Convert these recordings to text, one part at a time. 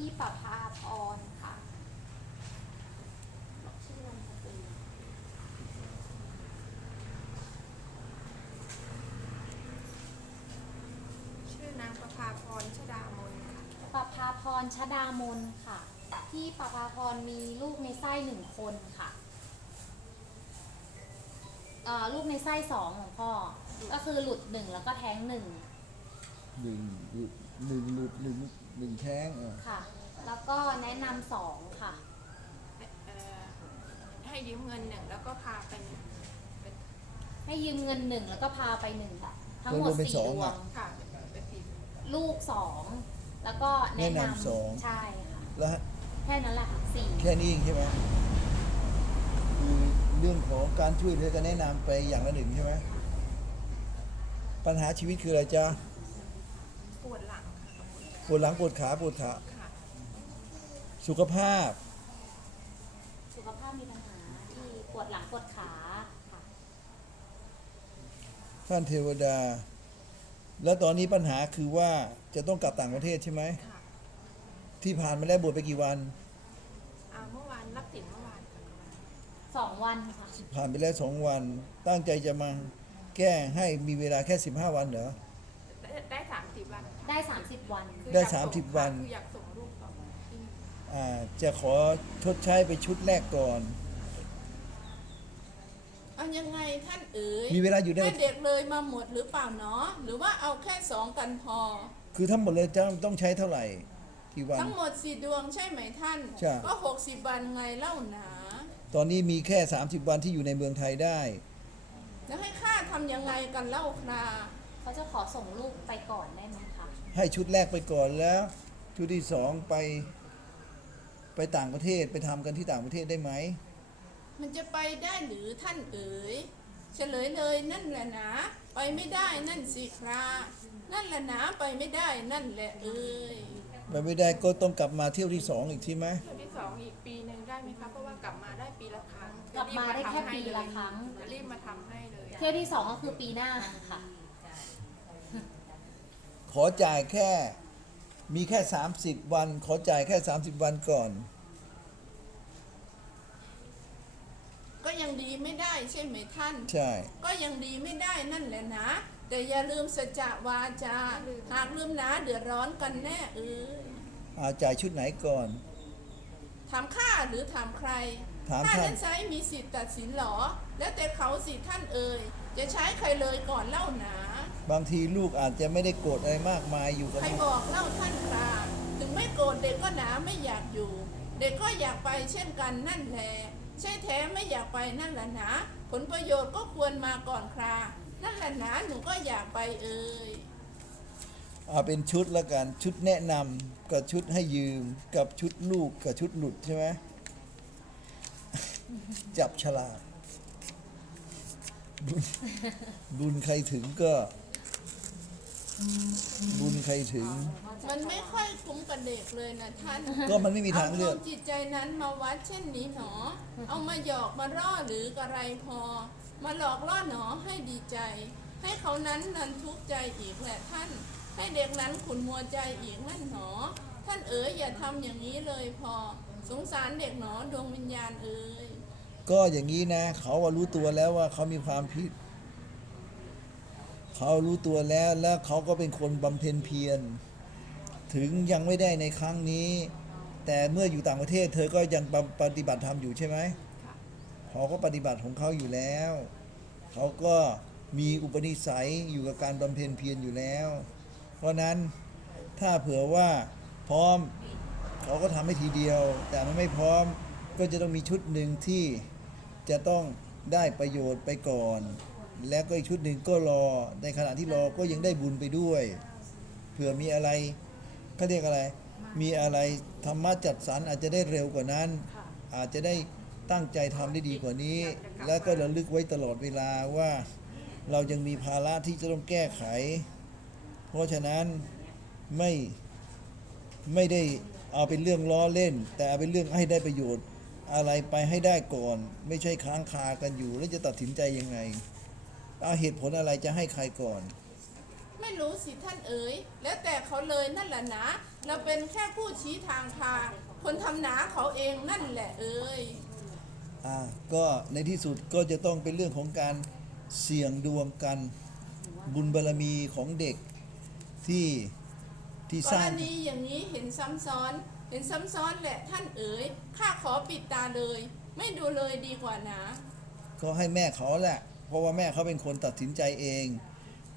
พี่ประภาพรค่ะชื่อนามสกุลชื่อนางประภาพรชดามนค่ะประภาพรชดามนค่ะ พี่ประภาพรมีลูกในไส้หนึ่งคนค่ะเอ่อลูกในไส้สองของพ่อ ก็คือหลุดหนึ่งแล้วก็แท้งหนึ่ง หนึ่งหลุดหนึ่งหลุดหนึ่ง หนึ่งแท้งเออค่ะ แล้วก็แนะนำสองค่ะ เอ่อให้ยืมเงินหนึ่งแล้วก็พาไปหนึ่งเป็นให้ยืมเงินหนึ่งแล้วก็พาไปหนึ่งทั้งหมดรวมเป็นสี่สองดวอะงค่ะเป็นสี่ลูกสองแล้วก็แนะแนะนนำสองำใช่ค่ะแล้วแค่นั้นแหละค่ะสี่แค่นี้เองใช่ไหมคือเรื่องของการช่วยเหลือกันแนะนำไปอย่างละหนึ่งใช่ไหมปัญหาชีวิตคืออะไรจ๊ะปวดหลังค่ะ ปวดหลังปวดขาปวดขาค่ะ สุขภาพ สุขภาพมีปัญหาที่ปวดหลังปวดขาค่ะ ท่านเทวดา แล้วตอนนี้ปัญหาคือว่าจะต้องกลับต่างประเทศใช่ไหม ค่ะที่ผ่านมาแล้วบวชไปกี่วัน อ่าเมื่อวานรับสินเมื่อวานค่ะสองวันค่ะผ่านไปแล้วสองวัน ตั้งใจจะมาแก้ให้มีเวลาแค่ 15 วันเหรอ 30 วันได้ 30 วันได้อยสามสิบวัน คืออยากส่งรูปต่อมาอ่าจะขอทดใช้ไปชุดแรกก่อน เอายังไงท่านเอ๋ยมีเวลาอยู่ได้ ให้เด็กเลยมาหมดหรือเปล่าเนาะหรือว่าเอาแค่สองกันพอ คือทั้งหมดเลยจะต้องใช้เท่าไหร่กี่วัน ทั้งหมดสี่ดวงใช่ไหมท่านก็หกสิบวันไงเล่าหนา ตอนนี้มีแค่สามสิบวันที่อยู่ในเมืองไทยได้ จะให้ข้าทำยังไงกันเล่าคนา เขาจะขอส่งลูกไปก่อนได้ไหมคะให้ชุดแรกไปก่อนแล้ว ชุดที่สองไป ไปต่างประเทศไปทำกันที่ต่างประเทศได้ไหม มันจะไปได้หรือท่านเอ๋ย เฉลยเลยนั่นแหละนะไปไม่ได้นั่นสิครานั่นแหละนะไปไม่ได้นั่นแหละเอ๋ยไปไม่ได้ก็ต้องกลับมาเที่ยวที่สองอีกทีไหมเที่ยวที่สองอีกปีหนึ่งได้ไหมคะเพราะว่ากลับมาได้ปีละครั้งกลับมาได้แค่ปีละครั้ง จะรีบมาทำให้เลย เที่ยวที่สองก็คือปีหน้าค่ะ ขอจ่ายแค่มีแค่ 30 วัน ขอจ่ายแค่ 30 วันก่อน ก็ยังดีไม่ได้ใช่ไหมท่าน ใช่ ก็ยังดีไม่ได้นั่นแหละนะ แต่อย่าลืมสัจจะวาจา หากลืมนะเดือดร้อนกันแน่เอ้ยอาจ่ายชุดไหนก่อน ถามข้าหรือถามใครถามข้าท่านนั้นใช้มีสิทธิ์ตัดสินหรอ แล้วแต่เขาสิท่านเอ่ยจะใช้ใครเลยก่อนเล่าหนา บางทีลูกอาจจะไม่ได้โกรธอะไรมากมายอยู่กับใครบอกเล่าท่านคราถึงไม่โกรธเด็กก็หนาไม่อยากอยู่ เด็กก็อยากไปเช่นกันนั่นแหละใช่แท้ไม่อยากไปนั่นแหละนะผลประโยชน์ก็ควรมาก่อนครานั่นแหละนะหนูก็อยากไปเอ่ยเอาเป็นชุดละกันชุดแนะนำกับชุดให้ยืม กับชุดลูกกับชุดหลุดใช่ไหม จับฉลากบุญบุญใครถึงก็ บุญใครถึง มันไม่ค่อยคุ้มกับเด็กเลยนะท่านก็มันไม่มีทางเลือกดวจิตใจนั้นมาวัดเช่นนี้หนอ เอามาหยอกมาร่อหรือกระไรพอ มาหลอกล่อหนอให้ดีใจ ให้เขานั้นนันทุกข์ใจอีกแหละท่าน ให้เด็กนั้นขุนมัวใจอีกนั่นหนอ ท่านเอ๋ยอย่าทำอย่างนี้เลยพอ สงสารเด็กหนอดวงวิญญาณเอ๋ยก็อย่างนี้นะ เขาว่ารู้ตัวแล้วว่าเขามีความผิด เขารู้ตัวแล้วแล้วเขาก็เป็นคนบำเพ็ญเพียร ถึงยังไม่ได้ในครั้งนี้ แต่เมื่ออยู่ต่างประเทศ เธอก็ยังปฏิบัติธรรมอยู่ใช่ไหมค่ะเขาก็ปฏิบัติของเขาอยู่แล้ว เขาก็มีอุปนิสัยอยู่กับการบำเพ็ญเพียรอยู่แล้ว เพราะนั้นถ้าเผื่อว่าพร้อมเขาก็ทำให้ทีเดียว แต่มันไม่พร้อมก็จะต้องมีชุดหนึ่งที่จะต้องได้ประโยชน์ไปก่อน แล้วก็อีกชุดหนึ่งก็รอ ในขณะที่รอก็ยังได้บุญไปด้วย เผื่อมีอะไรเขาเรียกอะไร มีอะไรธรรมะจัดสรรอาจจะได้เร็วกว่านั้น อาจจะได้ตั้งใจทำได้ดีกว่านี้ แล้วก็ระลึกไว้ตลอดเวลาว่า เรายังมีภาระที่จะต้องแก้ไข เพราะฉะนั้นไม่ไม่ได้เอาเป็นเรื่องล้อเล่น แต่เอาเป็นเรื่องให้ได้ประโยชน์อะไรไปให้ได้ก่อน ไม่ใช่ค้างคากันอยู่ แล้วจะตัดสินใจยังไง เอาเหตุผลอะไรจะให้ใครก่อน ไม่รู้สิท่านเอ๋ย แล้วแต่เขาเลยนั่นแหละนะ เราเป็นแค่ผู้ชี้ทางพา คนทำหนาเขาเองนั่นแหละเอ๋ยอ่าก็ในที่สุดก็จะต้องเป็นเรื่องของการเสี่ยงดวงกันบุญบารรมีของเด็กที่ที่กสร้ารงณีอย่างนี้เห็นซ้ำซ้อน เห็นซ้ำซ้อนแหละท่านเอ๋ยข้าขอปิดตาเลย ไม่ดูเลยดีกว่านะ ก็ให้แม่เขาแหละ เพราะว่าแม่เขาเป็นคนตัดสินใจเอง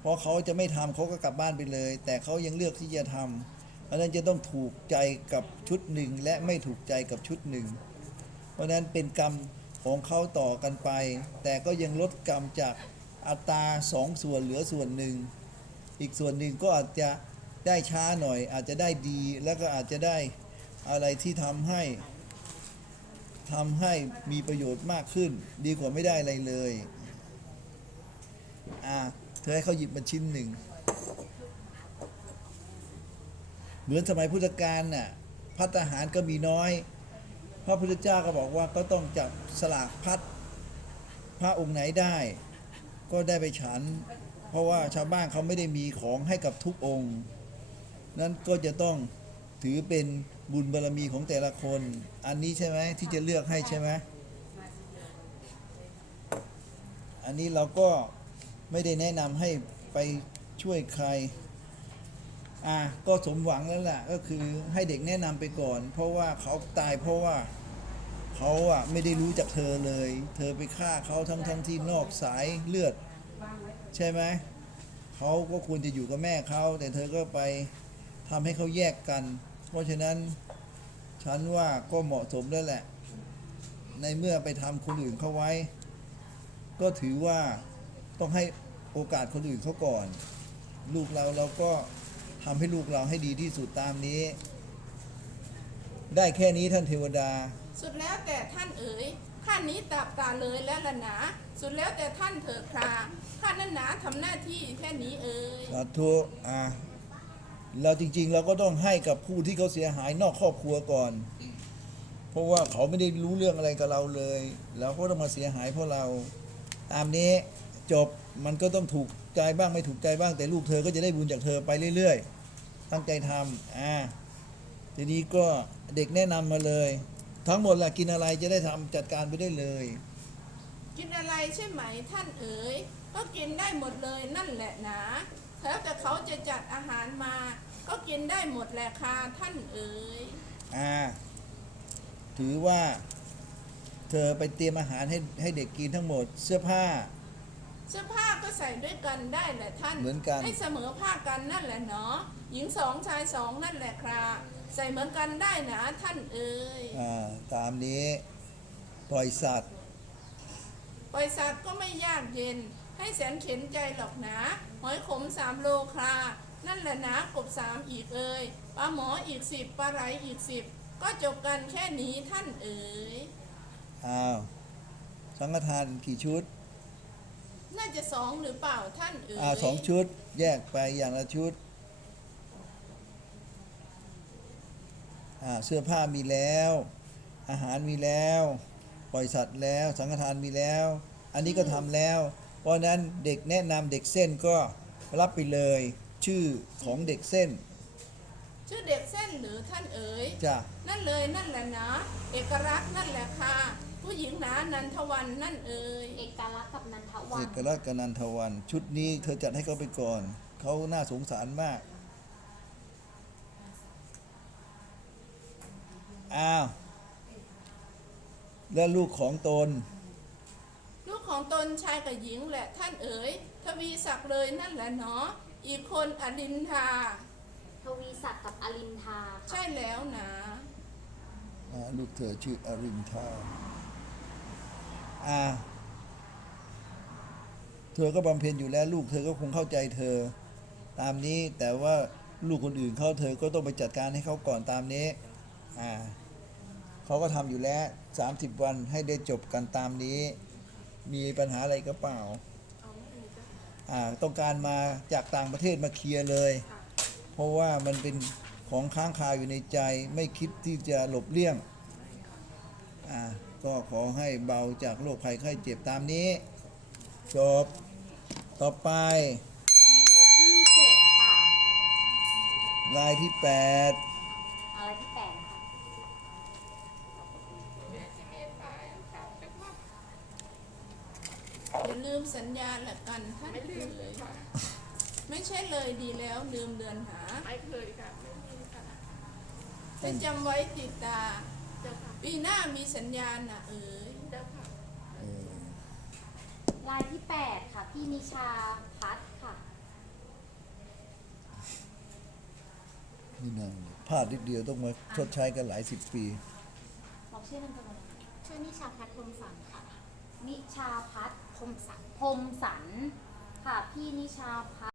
เพราะเขาจะไม่ทำเขาก็กลับบ้านไปเลย แต่เขายังเลือกที่จะทำเพราะนั้นจะต้องถูกใจกับชุดหนึ่งและไม่ถูกใจกับชุดหนึ่ง เพราะฉะนั้นเป็นกรรมของเขาต่อกันไป แต่ก็ยังลดกรรมจากอัตราสองส่วนเหลือส่วนหนึ่ง อีกส่วนหนึ่งก็อาจจะได้ช้าหน่อย อาจจะได้ดีแล้วก็อาจจะได้อะไรที่ทำให้ทำให้มีประโยชน์มากขึ้น ดีกว่าไม่ได้อะไรเลย อ่าเธอให้เขาหยิบมาชิ้นหนึ่ง เหมือนสมัยพุทธกาลน่ะพัตตาหารก็มีน้อย พระพุทธเจ้าก็บอกว่าก็ต้องจับสลากพัดพระองค์ไหนได้ ก็ได้ไปฉัน เพราะว่าชาวบ้านเขาไม่ได้มีของให้กับทุกองค์ นั้นก็จะต้องถือเป็นบุญบารรมีของแต่ละคน อันนี้ใช่ไหมที่จะเลือกให้ใช่ไหมอันนี้เราก็ ไม่ได้แนะนำให้ไปช่วยใครอะก็สมหวังแล้วล่ะก็คือให้เด็กแนะนำไปก่อน เพราะว่าเขาตายเพราะว่าเขาอะไม่ได้รู้จักเธอเลย เธอไปฆ่าเขาทั้งทั้งที่นอกสายเลือด ใช่ไหมเขาก็ควรจะอยู่กับแม่เขาแต่เธอก็ไปทำให้เขาแยกกัน เพราะฉะนั้นฉันว่าก็เหมาะสมแล้วแหละ ในเมื่อไปทำคนอื่นเขาไว้ ก็ถือว่าต้องให้ โอกาสคนอื่นเขาก่อน ลูกเราเราก็ทำให้ลูกเราให้ดีที่สุดตามนี้ ได้แค่นี้ท่านเทวดา สุดแล้วแต่ท่านเอ๋ยข้านี้ตับตาเลยแล้วละหนา สุดแล้วแต่ท่านเถิดคราข้านั้นหนาทำหน้าที่แค่นี้เอ๋ยสาธุอะเราจริงๆ เราก็ต้องให้กับผู้ที่เขาเสียหายนอกครอบครัวก่อน เพราะว่าเขาไม่ได้รู้เรื่องอะไรกับเราเลย เราก็ต้องมาเสียหายเพราะเราตามนี้ จบมันก็ต้องถูกใจบ้างไม่ถูกใจบ้าง แต่ลูกเธอก็จะได้บุญจากเธอไปเรื่อยๆ ตั้งใจทำอ่าทีนี้ก็เด็กแนะนำมาเลย ทั้งหมดล่ะกินอะไรจะได้ทำจัดการไปได้เลย กินอะไรใช่ไหมท่านเอ๋ย ก็กินได้หมดเลยนั่นแหละหนะแล้วแต่เขาจะจัดอาหารมา ก็กินได้หมดแหละค่ะท่านเอ๋ยอ่าถือว่า เธอไปเตรียมอาหารให้ให้เด็กกินทั้งหมดเสื้อผ้า เสื้อผ้าก็ใส่ด้วยกันได้แหละท่านเหมือนกันให้เสมอภาคกันนั่นแหละเนาะหญิงสองชายสองนั่นแหละครับใส่เหมือนกันได้นะท่านเอ๋ยอ่าตามนี้ ปล่อยสัตว์ ปล่อยสัตว์ก็ไม่ยากเย็น ให้แสนเข็นใจหรอกนะหอยขมสามโลครานั่นแหละนะกบสามอีกเอ่ยปลาหมออีกสิบปลาไหลอีกสิบก็จบกันแค่นี้ท่านเอ๋ยอ้าว สังฆทานกี่ชุด น่าจะสองหรือเปล่าท่านเอ๋ยอ่าสองชุดแยกไปอย่างละชุดอ่าเสื้อผ้ามีแล้ว อาหารมีแล้ว ปล่อยสัตว์แล้ว สังฆทานมีแล้ว อันนี้ก็ทำแล้ว เพราะฉะนั้นเด็กแนะนำเด็กเส้นก็รับไปเลย ชื่อของเด็กเส้นชื่อเด็กเส้นหรือท่านเอ๋ย จ้ะ นั่นเลยนั่นแหละนะ เอกลักษณ์นั่นแหละค่ะ ผู้หญิงหนานันทวันนั่นเอ๋ยเอกลักษณ์กับนันทวัเอนกลักษณ์กนันทวัน ชุดนี้เธอจัดให้เขาไปก่อน เขาน่าสงสารมาก อ้าว แล้วลูกของตน ลูกของตนชายกับหญิงแหละท่านเอ๋ยทวีศักดิ์เลยนั่นแหละเนาะอีกคนอดินทา ทวีศักดิ์กับอลินทาค่ะใช่แล้วนะ อ่าลูกเธอชื่ออรินทา อาเธอก็บำเพ็ญอยู่แล้วลูกเธอก็คงเข้าใจเธอ ตามนี้แต่ว่าลูกคนอื่นเขาเธอก็ต้องไปจัดการให้เขาก่อนตามนี้อ่าเขาก็ทำอยู่แล้ว 30 วันให้ได้จบกันตามนี้ มีปัญหาอะไรก็เปล่าอ่าต้องการมาจากต่างประเทศมาเคลียร์เลย เพราะว่ามันเป็นของค้างคาอยู่ในใจไม่คิดที่จะหลบเลี่ยงอ่า ก็ขอให้เบาจากโรคภัยไข้เจ็บตามนี้ จบ ต่อไป คิวที่เจ็ดลายที่แปดอะไรที่แปดนะคะอย่าลืมสัญญาละกันท่านไม่ลืมเอ๋ยค่ะไม่ใช่เลยดีแล้วลืมเดือนหาไม่เคยค่ะไม่มีค่ะให้จำไว้ติดตาเจ้าค่ะ ปีหน้ามีสัญญาณนะเอ๋ยเจ้าค่ะเออลายที่แปดค่ะ พี่นิชาพัฒน์ค่ะ นี่นางพลาดนิดเดียวต้องมาชดใช้กันหลายสิบปี บอกชื่อนามสกุลอะไรชื่อนิชาพัฒน์พรหมสันค่ะ นิชาพัฒน์พรหมสันพรหมสันค่ะ พี่นิชาพัฒน์